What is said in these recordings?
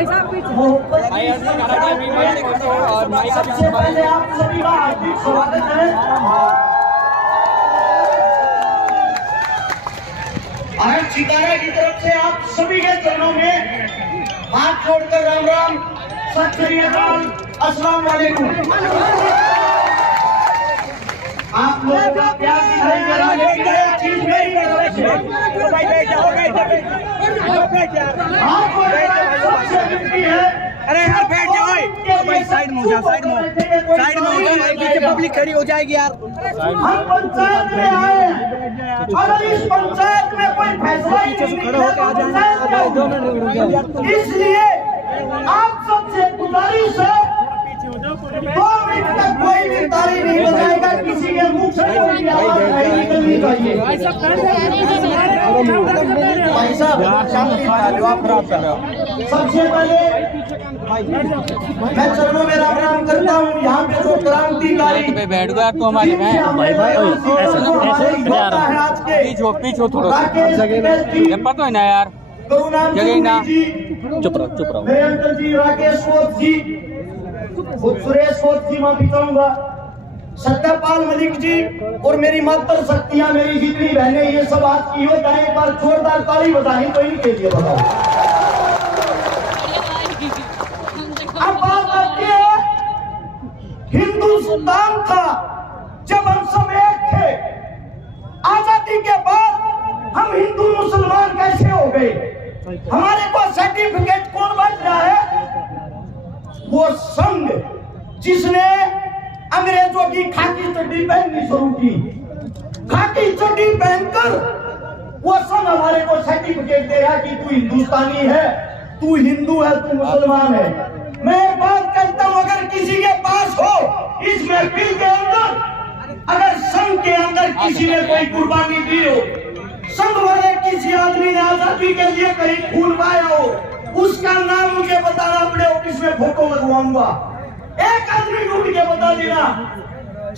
सबसे पहले आप सभी का हार्दिक स्वागत है। भारत चिकारा की तरफ से आप सभी के चरणों में हाथ जोड़कर राम राम, सत श्री अकाल, अस्सलाम वालेकुम। आप लोगों का प्यार दिखाई दे रहा है, चीज मेरी तरफ से सबसे विनती है। अरे यार बैठ जाओ भाई, साइड में हो जा, साइड में हो जा, पीछे पब्लिक खड़ी हो जाएगी यार। हम पंचायत में आए हैं, अगर इस पंचायत में कोई फैसला ही नहीं निकला तो इसलिए आप सबसे गुजारिश है, 2 मिनट तक कोई भी ताली नहीं बजाएगा, किसी के मुख से कोई आवाज नहीं निकलनी चाहिए। भाई साहब शांति सबसे पहले मैं चरणों में राम राम करता हूँ। यहाँ पे जो क्रांतिकारी बैठ गया तो हमारे भाई आज के पीछो थोड़ा पता है ना यार, जगह ना चुप रहो मेरे अंकल जी राकेश कोच जी, सुरेश कोच जी, माफी चाहूंगा, सत्यपाल मलिक जी और मेरी मातर शक्तियां, मेरी जितनी बहनें, ये सब आज की हो जाए, एक बार जोरदार ताली बजानी तो इनके लिए बताओ। अब बात आती है, हिंदुस्तान था जब हम सब एक थे, आजादी के बाद हम हिंदू मुसलमान कैसे हो गए? हमारे को सर्टिफिकेट कौन बन रहा है? वो संघ जिसने अंग्रेजों की खाकी चड्डी पहननी शुरू की, खाकी चड्डी पहनकर वो संघ हमारे को सर्टिफिकेट दे रहा कि तू हिंदुस्तानी है, तू हिंदू है, तू मुसलमान है। मैं बात करता हूं, अगर किसी के पास हो इस महफिल के अंदर, अगर संघ के अंदर किसी ने कोई कुर्बानी दी हो, संघ वाले किसी आदमी ने आजादी के लिए कहीं खून पाया हो, उसका नाम मुझे बताना पड़े, ऑफिस में फोटो लगवाऊंगा। एक आदमी ढूंढ के बता देना।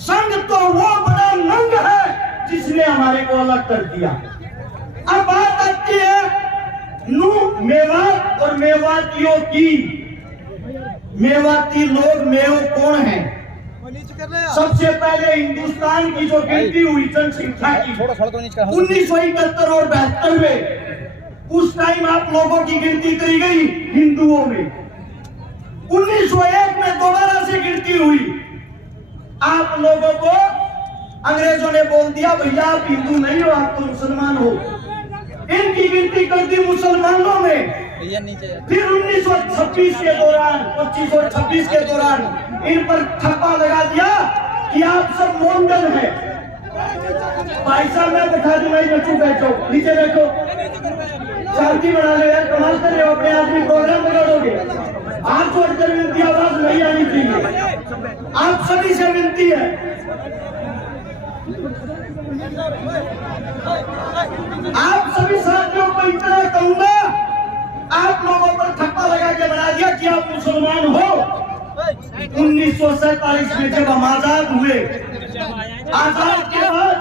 संघ तो वो बड़ा नंग है जिसने हमारे को अलग कर दिया। अब बात आती है नू मेवात और मेवातियों की। मेवाती लोग मेव कौन है? सबसे पहले हिंदुस्तान की जो गिनती हुई जनसंख्या की 1971 और 72 में, उस टाइम आप लोगों की गिनती करी गई हिंदुओं में। 1901 में दोबारा से गिनती हुई। आप लोगों को अंग्रेजों ने बोल दिया भैया आप हिंदू नहीं हो, आप तो मुसलमान हो। इनकी गिनती कर दी मुसलमानों में। फिर 1926 के दौरान, 2526 के दौरान इन पर ठप्पा लगा दिया कि आप सब मोंगल हैं। भाई साहब मैं बैठा दूंगा, बैठो नीचे बैठो, शांति बना लो यार, कमाल कर रहे हो, अपने आदमी प्रोग्राम बिगाड़ोगे। आप छोड़कर विनती, आवाज नहीं आनी चाहिए, आप सभी से विनती है। आप सभी साथियों को इतना कहूंगा, आप लोगों पर ठप्पा लगा के बना दिया कि आप मुसलमान हो। 1947 में जब हम आजाद हुए, आजाद के बाद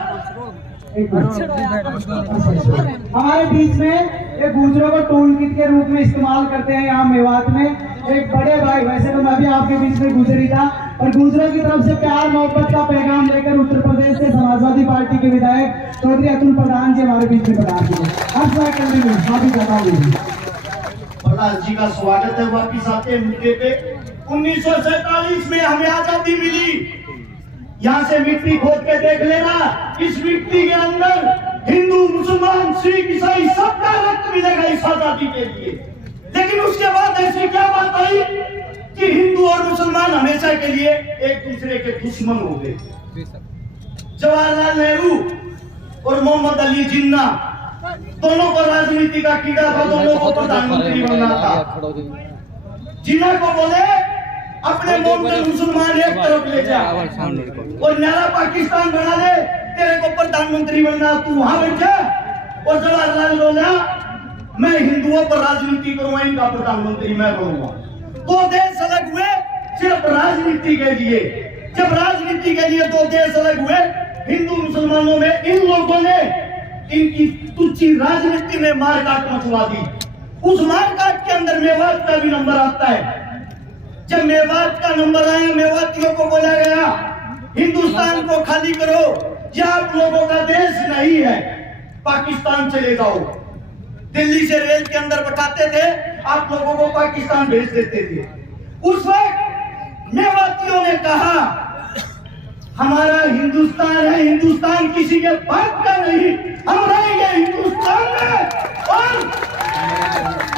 हमारे बीच में एक गुजरों को टूल किट के रूप में इस्तेमाल करते हैं। यहाँ मेवात में एक बड़े भाई, वैसे तो मैं भी आपके बीच में गुजरी था, और गुजरों की तरफ से प्यार मोहब्बत का पैगाम लेकर उत्तर प्रदेश से समाजवादी पार्टी के विधायक चौधरी अतुल प्रधान जी हमारे बीच में प्रदान किए। प्रधान जी का स्वागत है। वापिस आते मुद्दे पे, 1947 में हमें आजादी मिली। यहाँ से मिट्टी खोद के देख लेना, इस मिट्टी के अंदर हिंदू, मुसलमान, सिख, ईसाई सबका रक्त मिलेगा इस आजादी के लिए। लेकिन उसके बाद ऐसी क्या बात आई कि हिंदू और मुसलमान हमेशा के लिए एक दूसरे के दुश्मन हो गए। जवाहरलाल नेहरू और मोहम्मद अली जिन्ना दोनों को राजनीति का कीड़ा था, दोनों को प्रधानमंत्री बनना था। जिन्ना को बोले अपने मोहम्मद मुसलमान एक तरफ ले जा और नया पाकिस्तान बना दे, तेरे को प्रधानमंत्री बनना, तू वहां बैठा। और जवाहरलाल बोला मैं हिंदुओं पर राजनीति करूंगा, इनका प्रधानमंत्री मैं बनूंगा। 2 देश अलग हुए सिर्फ राजनीति के लिए। जब राजनीति के लिए 2 देश अलग हुए, हिंदू मुसलमानों में इन लोगों ने इनकी तुच्छी राजनीति में मारकाट मचवा दी। उस मारकाट के अंदर मेवात का भी नंबर आता है। जब मेवात का नंबर आया, मेवातियों को बोला गया हिंदुस्तान को खाली करो, यह आप लोगों का देश नहीं है, पाकिस्तान चले जाओ। दिल्ली से रेल के अंदर बैठाते थे, आप लोगों को पाकिस्तान भेज देते थे। उस वक्त मेवातियों ने कहा हमारा हिंदुस्तान है, हिंदुस्तान किसी के बाप का नहीं, हम रहेंगे हिंदुस्तान में, और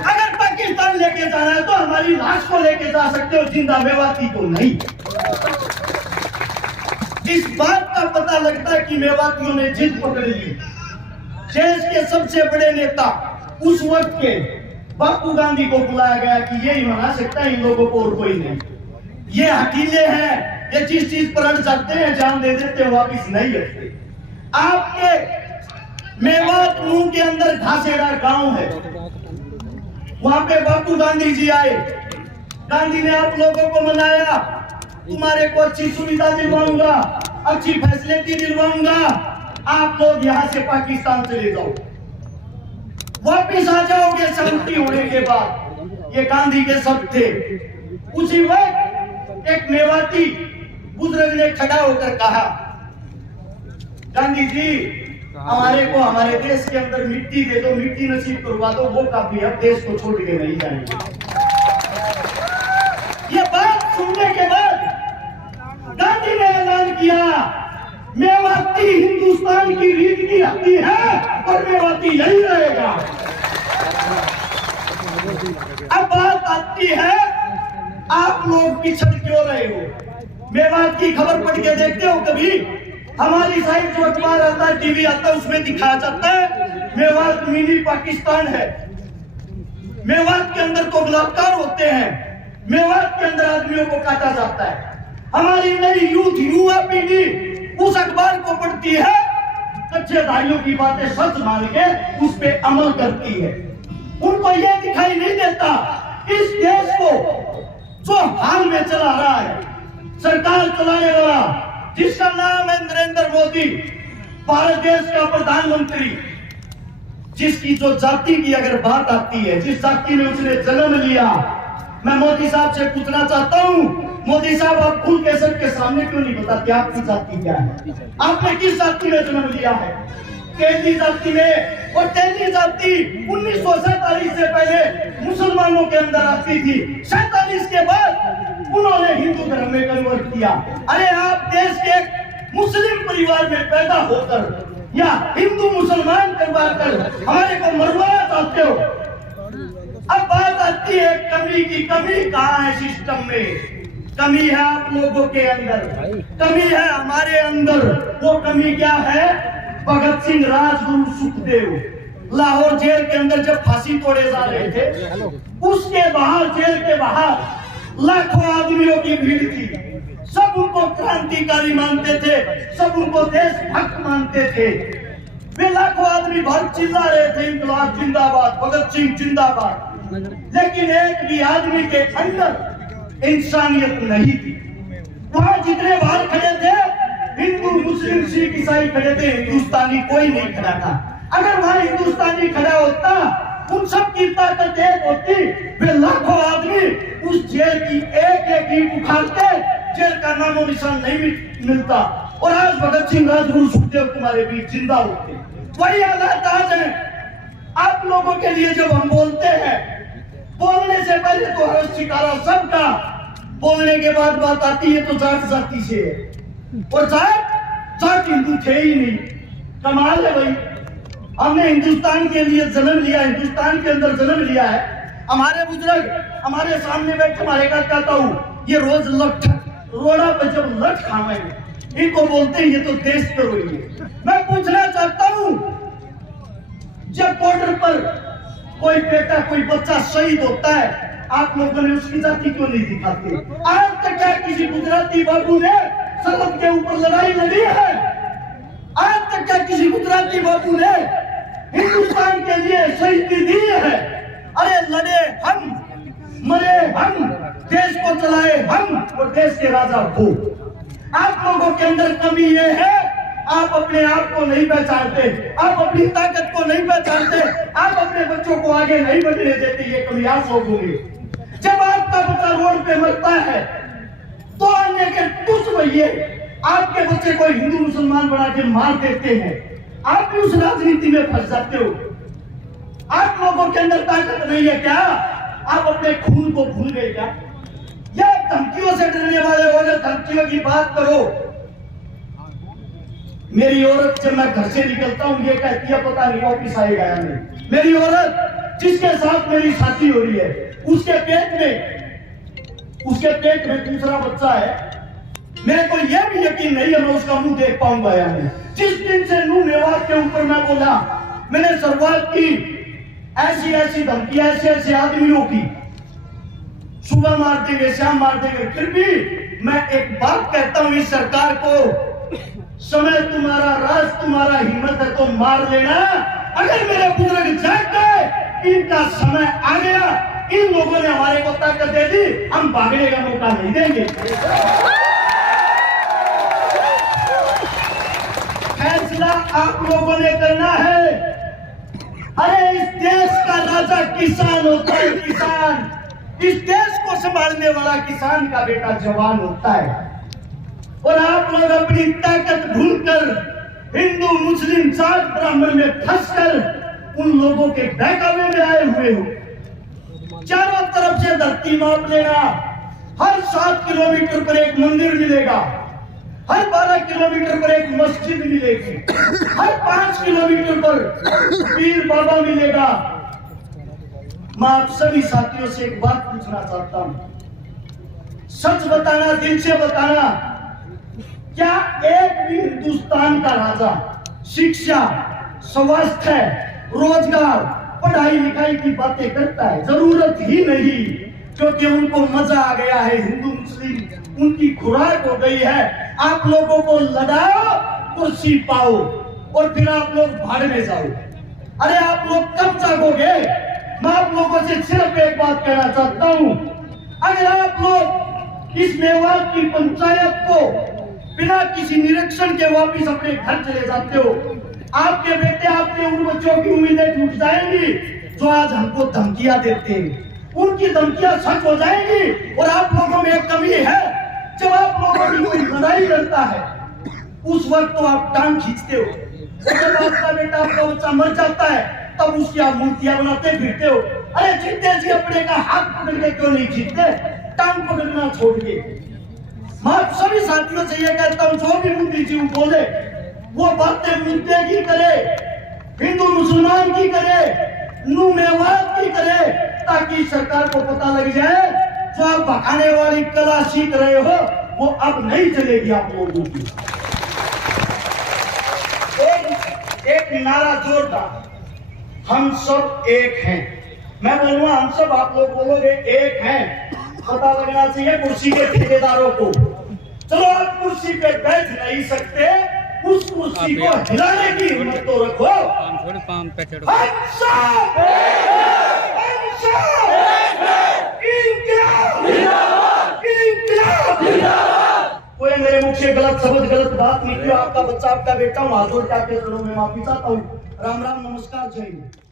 अगर पाकिस्तान लेके जाना है तो हमारी लाश को लेके जा सकते हो, जिंदा मेवाती को नहीं। इस बात का पता लगता है कि मेवातियों ने जिद पकड़ ली। देश के सबसे बड़े नेता उस वक्त के बापू गांधी को बुलाया गया कि ये ही मना सकता है इन लोगों को और कोई नहीं, ये हकीले हैं, ये जिस चीज पर अड़ जाते हैं जान दे देते हैं, वापिस नहीं हटते। आपके मेवात मुंह के अंदर घासेड़ा गांव है, वहां पे बापू गांधी जी आए। गांधी ने आप लोगों को मनाया, तुम्हारे को अच्छी सुविधा दिलवाऊंगा, अच्छी फैसिलिटी दिलवाऊंगा, आप लोग यहाँ से पाकिस्तान चले जाओ, वापिस आ जाओगे शांति होने के बाद। ये गांधी के शब्द थे। उसी वक्त एक मेवाती बुजुर्ग ने खड़ा होकर कहा, गांधी जी हमारे को हमारे देश के अंदर मिट्टी दे दो, मिट्टी नसीब करवा दो, वो काफी है, देश को छोड़ के नहीं जाएंगे। ये बात सुनने के बाद गांधी ने ऐलान किया मेवाती हिंदुस्तान की रीत की हड्डी है और मेवाती यही रहेगा। अब बात आती है आप लोग पिछड़ क्यों रहे हो? मेवात की खबर पढ़ के देखते हो कभी? हमारी साइड जो अखबार आता है, टीवी आता है, उसमें दिखाया जाता है मेवात मिनी पाकिस्तान है। मेवात के अंदर तो बलात्कार होते हैं, मेवात के अंदर आदमियों को काटा जाता है। हमारी नई यूथ युवा पीढ़ी उस अखबार को पढ़ती है, कच्चे धारियों की बातें सच मान के उस पे अमल करती है। उनको यह दिखाई नहीं देता इस देश को जो हाल में चला रहा है, सरकार चलाने वाला जिसका नाम है नरेंद्र मोदी, भारत देश का प्रधानमंत्री, जिसकी जो जाति की अगर बात आती है, जिस जाति में उसने जन्म लिया, मैं मोदी साहब से पूछना चाहता हूं, मोदी साहब आप खुल के सबके सामने क्यों नहीं बताते आपकी जाति क्या है? आपने किस जाति में जन्म लिया है? तेली जाति में। और तेली जाति 1947 से पहले मुसलमानों के अंदर आती थी, 47 के बाद उन्होंने हिंदू धर्म में कन्वर्ट किया। अरे आप देश के मुस्लिम परिवार में पैदा होकर या हिंदू मुसलमान करवा कर हमारे को मरवाना चाहते हो। अब बात आती है कमी की। कमी कहाँ है सिस्टम में? कमी है आप लोगों के अंदर, कमी है हमारे अंदर। वो कमी क्या है? भगत सिंह, राजगुरु, सुखदेव लाहौर जेल के अंदर जब फांसी तोड़े जा रहे थे, उसके बाहर, जेल के बाहर लाखों आदमियों की भीड़ थी। सब उनको क्रांतिकारी मानते थे, सब उनको देशभक्त मानते थे। वे लाखों आदमी बाहर चिल्ला रहे थे इंकलाब जिंदाबाद, भगत सिंह जिंदाबाद, लेकिन एक भी आदमी के अंदर इंसानियत नहीं थी। वहां जितने बाहर खड़े थे, हिंदू, मुस्लिम, सिख, ईसाई खड़े थे, हिंदुस्तानी कोई नहीं खड़ा था। अगर वहां हिंदुस्तानी खड़ा होता, उन सब की ताकत एक होती, वे लाखों आदमी उस जेल की एक एक ईंट उखाड़ते, जेल का नामो निशान नहीं मिलता, और आज भगत सिंह, राजगुरु, सुखदेव तुम्हारे बीच जिंदा होते। वही हालात आज है आप लोगों के लिए। जब हम बोलते हैं, बोलने से पहले तो हर्ष शिकारा सबका, बोलने के बाद बात आती है तो जाट जाति से है, और जाट हिंदू थे ही नहीं। कमाल है भाई, हमने हिंदुस्तान के लिए जन्म लिया, हिंदुस्तान के अंदर जन्म लिया है। हमारे बुजुर्ग हमारे सामने बैठे, हमारे का कहता हूँ, ये रोज लठ रोड़ा पे जब लठ खाएंगे, इनको बोलते हैं ये तो देश पर हुई है। मैं पूछना चाहता हूँ, जब बॉर्डर पर कोई बेटा, कोई बच्चा शहीद होता है, आप लोगों ने उसकी जाति क्यों नहीं दिखाते? आज तक क्या किसी गुजराती बाबू ने सरहद के ऊपर लड़ाई लड़ी है? आज तक क्या किसी गुजराती बाबू ने हिंदुस्तान के लिए शहीदी दी है? अरे लड़े हम, मरे हम, देश को चलाए हम, और देश के राजा वो। आप लोगों के अंदर कमी ये है आप अपने आप को नहीं पहचानते, आप अपनी ताकत को नहीं पहचानते, आप अपने बच्चों को आगे नहीं बढ़ने देते, ये कभी आप सोचोगे। जब आपका बच्चा रोड पे मरता है तो अन्य के तुच्छ भैये आपके बच्चे को हिंदू मुसलमान बना के मार देते हैं, आप भी उस राजनीति में फंस जाते हो। आप लोगों के अंदर ताकत नहीं है क्या? आप अपने खून को भूल गए क्या? या धमकियों से डरने वाले हो, जो धमकियों की बात करो। मेरी औरत जब मैं घर से निकलता हूँ ये कहती है पता नहीं ऑफिस आएगा या नहीं। मेरी औरत जिसके साथ मेरी शादी हो रही है उसके पेट में दूसरा बच्चा है, मेरे को यह भी यकीन नहीं है मैं उसका मुंह देख पाऊंगा या नहीं। जिस दिन से नूह मेवात के ऊपर मैं बोला, मैंने शुरुआत की ऐसी धमकियां ऐसे आदमियों की, सुबह मार देंगे शाम मार देंगे, फिर भी मैं एक बात कहता हूं इस सरकार को, समय तुम्हारा राज तुम्हारा हिम्मत है तो मार लेना। अगर मेरे बुजुर्ग जाग गए, इनका समय आ गया, इन लोगों ने हमारे को ताकत दे दी, हम भागने का मौका नहीं देंगे। फैसला आप लोगों ने करना है। अरे इस देश का राजा किसान होता है, किसान। इस देश को संभालने वाला किसान का बेटा जवान होता है। और आप लोग अपनी ताकत भूलकर हिंदू मुस्लिम जाट ब्राह्मण में फंसकर उन लोगों के बहकावे में आए हुए हो। चारों तरफ से धरती माप लेना, हर 7 किलोमीटर पर एक मंदिर मिलेगा, हर 12 किलोमीटर पर एक मस्जिद मिलेगी, हर 5 किलोमीटर पर पीर बाबा मिलेगा। मैं आप सभी साथियों से एक बात पूछना चाहता हूं, सच बताना, दिल से बताना, क्या एक भी हिंदुस्तान का राजा शिक्षा, स्वास्थ्य, रोजगार, पढ़ाई लिखाई की बातें करता है? जरूरत ही नहीं, क्योंकि उनको मजा आ गया है। हिंदू मुस्लिम उनकी खुराक हो गई है। आप लोगों को लड़ाओ, कुर्सी पाओ और फिर आप लोग भाड़ में जाओ। अरे आप लोग कब जागोगे? मैं आप लोगों से सिर्फ एक बात कहना चाहता हूं, अगर आप लोग इस मेवात की पंचायत को बिना किसी निरीक्षण के वापिस अपने घर चले जाते हो, आपके बेटे आपके उन बच्चों की उम्मीदें टूट जाएंगी जो आज हमको धमकियां देते हैं, उनकी धमकियां सच हो जाएंगी। और आप लोगों में एक कमी है, जब आप लोगों की कोई लड़ाई करता है उस वक्त तो आप टांग खींचते हो, जब आपका बेटा आपका बच्चा मर जाता है तब उसकी आप मूर्तियां बनाते फिरते हो। अरे जीते जी अपने का हाथ पकड़ के क्यों नहीं खींचते, टांग पकड़ना छोड़ के? मैं आप सभी साथियों से ये कहता हूं, जो भी मुद्दे जी बोले वो बातें मुद्दे की करे, हिंदू मुसलमान की करे, नूह मेवात की करे, ताकि सरकार को पता लग जाए जो आप भगाने वाली कला सीख रहे हो वो अब नहीं चलेगी आप लोगों की। एक नारा जोरदार, हम सब एक हैं। मैं बोलूंगा हम सब, आप लोग बोलोगे एक हैं। पता लगना चाहिए कुर्सी के ठेकेदारों को। चलो आप कुर्सी पे बैठ नहीं सकते, उस कुर्सी को हिलाने की हिम्मत तो रखो। कोई मेरे मुख से गलत शब्द गलत बात निकली, आपका बच्चा आपका बेटा हूँ, हाथ जोड़ के आपके चरणों में माफी चाहता हूँ। राम राम, नमस्कार, जय हिंद।